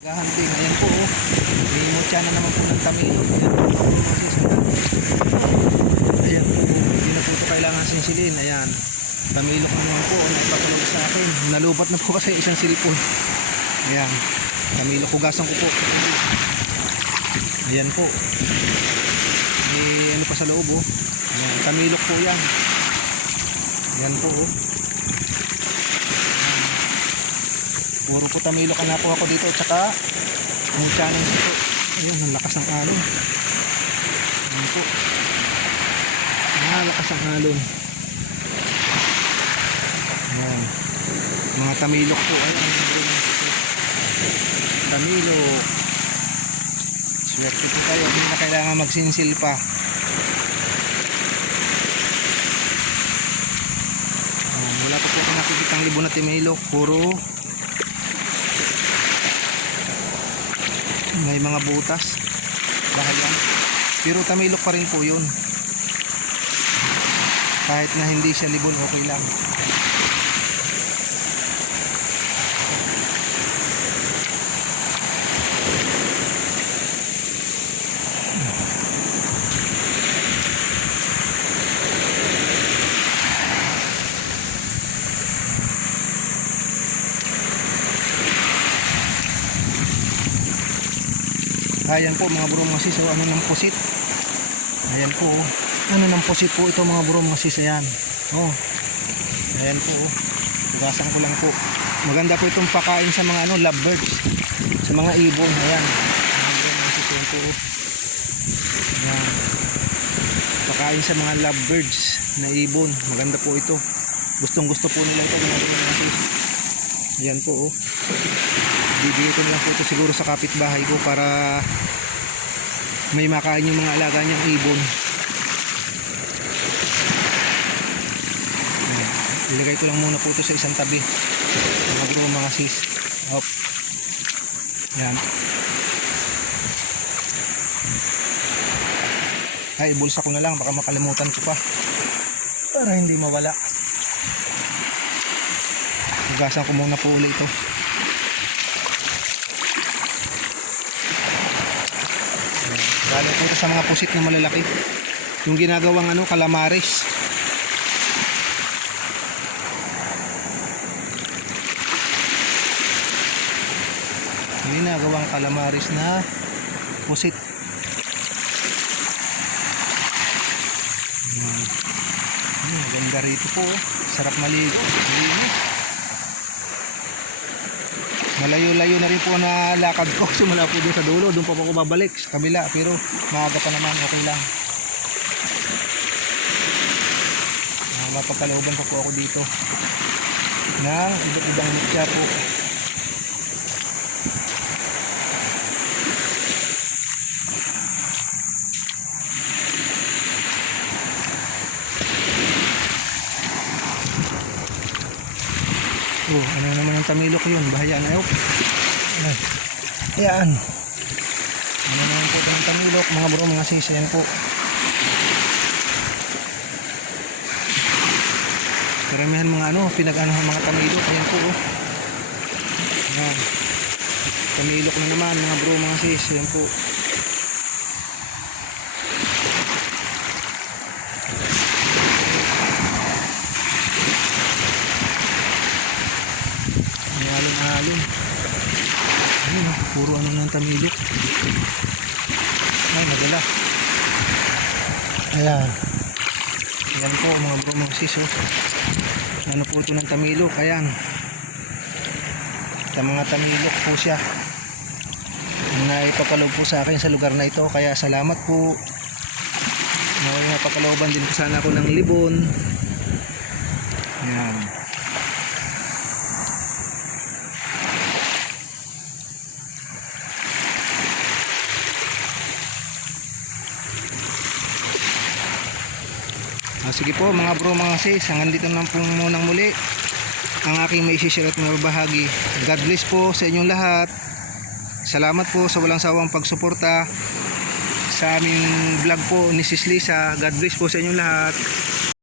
Gahanting, ayan po oh. May mutya na naman po ng tamilok. Ayan po, hindi na po ito kailangan sinsilin. Ayan, tamilok na naman po ang naipakalog sa akin. Nalubat na po kasi isang silipon. Ayan, tamilok hugasan ko po. Ayan po. May ano pa sa loob oh. Ayan, tamilok po yan. Ayan po oh. Puro po tamilok ang nakuha ko dito tsaka yung challenge ito. Ayun, ang lakas ng alon. Ayun po. Ah, lakas ng alon. Ayan. Mga tamilok po. Ayan. Tamilok. Swerte po kayo. Hindi na kailangan magsinsil pa. Wala pa po ako nakikitang libon na tamilok. Puro may mga butas. Bahayan pero tamilok pa rin po yun. Kahit na hindi siya libon okay lang Ayan po mga bro mga sis, oh, ano ng pusit. Ayan po. oh. Ano ng pusit po ito mga bro mga sis, ayan. Oh. Ayan po. oh. Hugasan ko lang po. Maganda po itong pakain sa mga ano lovebirds. Sa mga ibon, ayan. Mga bro mga ayan po. Ayan. Pakain sa mga lovebirds na ibon. Maganda po ito. Gustong gusto po nila ito mga bro mga sis. Ayan po oh bibigay ko na lang po ito siguro sa kapitbahay ko para may makain yung mga alaga niyang ibon. Ilagay ko lang muna po ito sa isang tabi. Mga bro mga sis. Op. yan ay bulsa ko na lang. Baka makalimutan ko pa. Para hindi mawala. Hugasan ko muna po ulit ito Galing po ito sa mga pusit na malalaki. Yung ginagawang ano, calamares. Yung ginagawang calamares na pusit. Yan, ganda rito po. oh. Sarap maligo. Linis. Malayo-layo na rin po na lakad ko. Simula po doon sa dulo. Doon pa po ako babalik sa kabila. Pero maaga pa naman. Okay lang. Uh, mapapalooban pa po ako dito. Ng iba't ibang mutya po. Oh, ano naman ang tamilok yun? Bahayaan ayaw. Ayan. Ayan. Ano naman po ito ng tamilok? Mga bro, mga sis. Ayan po. Karamihan mga ano, pinag-ano mga tamilok. Ayan po. Oh. Ayan. Tamilok na naman mga bro, mga sis. Ayan po. May alon-alon. Ayun, puro ano ng tamilok. Ay, madala. Ayan. Ayan po mga bro mga sis. Oh. Ano po ito ng tamilok. Ayan. Sa mga tamilok po siya. Na ipapaloob po sa akin sa lugar na ito. Kaya salamat po. Naway napapalooban din po sana ako ng libon. Ayan. Ah, sige po mga bro mga sis, hanggang dito lang po munang muli ang aking may share at bahagi. God bless po sa inyong lahat. Salamat po sa walang sawang pagsuporta sa aming vlog po ni Sis Lisa. God bless po sa inyong lahat.